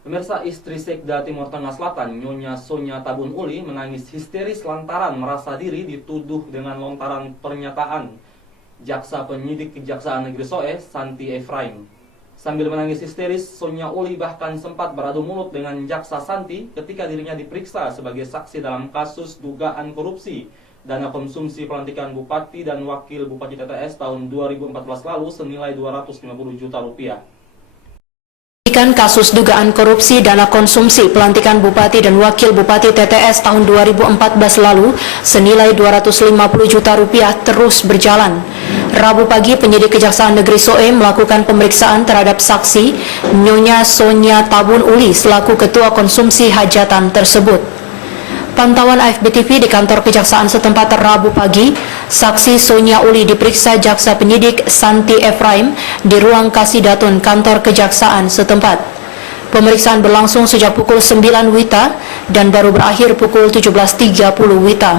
Pemirsa, istri Sekda Timur Tengah Selatan, Nyonya Sonya Tabun Uli, menangis histeris lantaran merasa diri dituduh dengan lontaran pernyataan Jaksa Penyidik Kejaksaan Negeri Soe, Santi Efraim. Sambil menangis histeris, Sonya Uli bahkan sempat beradu mulut dengan Jaksa Santi ketika dirinya diperiksa sebagai saksi dalam kasus dugaan korupsi dana konsumsi pelantikan Bupati dan Wakil Bupati TTS tahun 2014 lalu senilai 250 juta rupiah. Kasus dugaan korupsi dana konsumsi pelantikan Bupati dan Wakil Bupati TTS tahun 2014 lalu senilai 250 juta rupiah terus berjalan. Rabu pagi, penyidik Kejaksaan Negeri Soe melakukan pemeriksaan terhadap saksi Nyonya Sonya Tabun Uli selaku Ketua Konsumsi Hajatan tersebut. Pantauan AFB TV di kantor Kejaksaan setempat Rabu pagi, saksi Sonya Uli diperiksa Jaksa Penyidik Santi Efraim di ruang Kasidatun kantor Kejaksaan setempat. Pemeriksaan berlangsung sejak pukul 9 WITA dan baru berakhir pukul 17.30 WITA.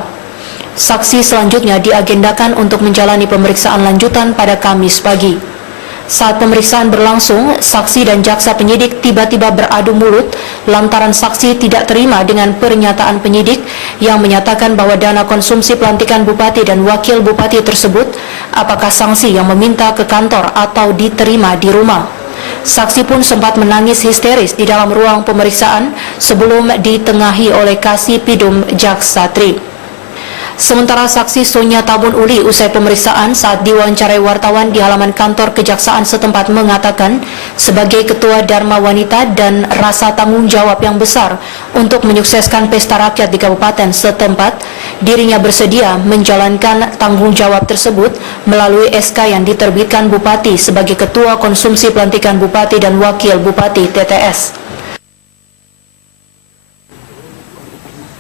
Saksi selanjutnya diagendakan untuk menjalani pemeriksaan lanjutan pada Kamis pagi. Saat pemeriksaan berlangsung, saksi dan jaksa penyidik tiba-tiba beradu mulut lantaran saksi tidak terima dengan pernyataan penyidik yang menyatakan bahwa dana konsumsi pelantikan bupati dan wakil bupati tersebut apakah sanksi yang meminta ke kantor atau diterima di rumah. Saksi pun sempat menangis histeris di dalam ruang pemeriksaan sebelum ditengahi oleh Kasipidum Jaksa Tri. Sementara saksi Sonya Tabun Uli usai pemeriksaan saat diwawancarai wartawan di halaman kantor Kejaksaan setempat mengatakan sebagai Ketua Dharma Wanita dan rasa tanggung jawab yang besar untuk menyukseskan pesta rakyat di kabupaten setempat, dirinya bersedia menjalankan tanggung jawab tersebut melalui SK yang diterbitkan Bupati sebagai Ketua Konsumsi Pelantikan Bupati dan Wakil Bupati TTS.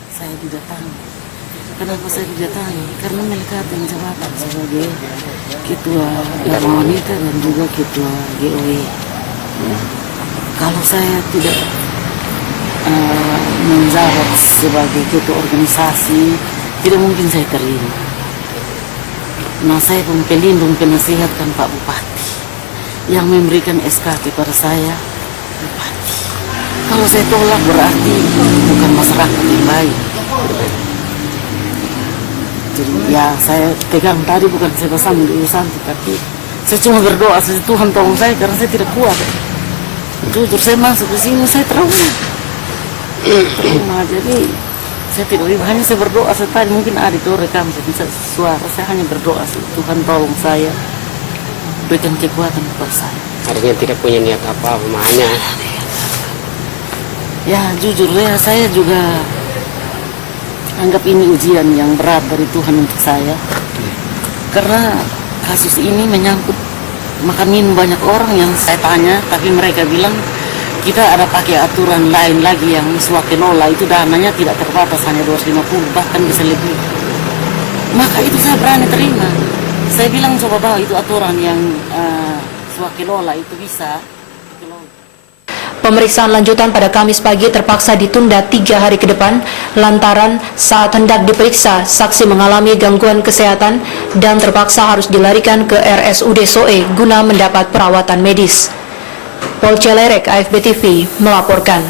Saya didatangi. Kenapa saya didatangi? Karena melekatkan jabatan sebagai Ketua Dharma Wanita dan juga Ketua GOW. Kalau saya tidak menjabat sebagai Ketua organisasi, tidak mungkin saya terima. Nah, saya pun pelindung penasihatkan Pak Bupati yang memberikan SK kepada saya, Bupati. Kalau saya tolak berarti bukan masyarakat yang baik. Jadi ya saya pegang tadi bukan saya bersama di urusan, tapi saya cuma berdoa Tuhan tolong saya karena saya tidak kuat. Jujur saya masuk ke sini saya trauma. Jadi saya tidak hanya saya berdoa saya tadi mungkin ada itu rekam saya suara saya hanya berdoa Tuhan tolong saya berikan kekuatan kepada saya. Artinya tidak punya niat apa hanya. Ya jujur ya saya juga anggap ini ujian yang berat dari Tuhan untuk saya. Karena kasus ini menyangkut makan minum banyak orang yang saya tanya, tapi mereka bilang kita ada pakai aturan lain lagi yang swakenola itu dananya tidak terbatas hanya 250 bahkan bisa lebih. Maka itu saya berani terima. Saya bilang coba bawa itu aturan yang swakenola itu bisa. Pemeriksaan lanjutan pada Kamis pagi terpaksa ditunda 3 hari ke depan lantaran saat hendak diperiksa saksi mengalami gangguan kesehatan dan terpaksa harus dilarikan ke RSUD Soe guna mendapat perawatan medis. Pol Celerek, AFB TV melaporkan.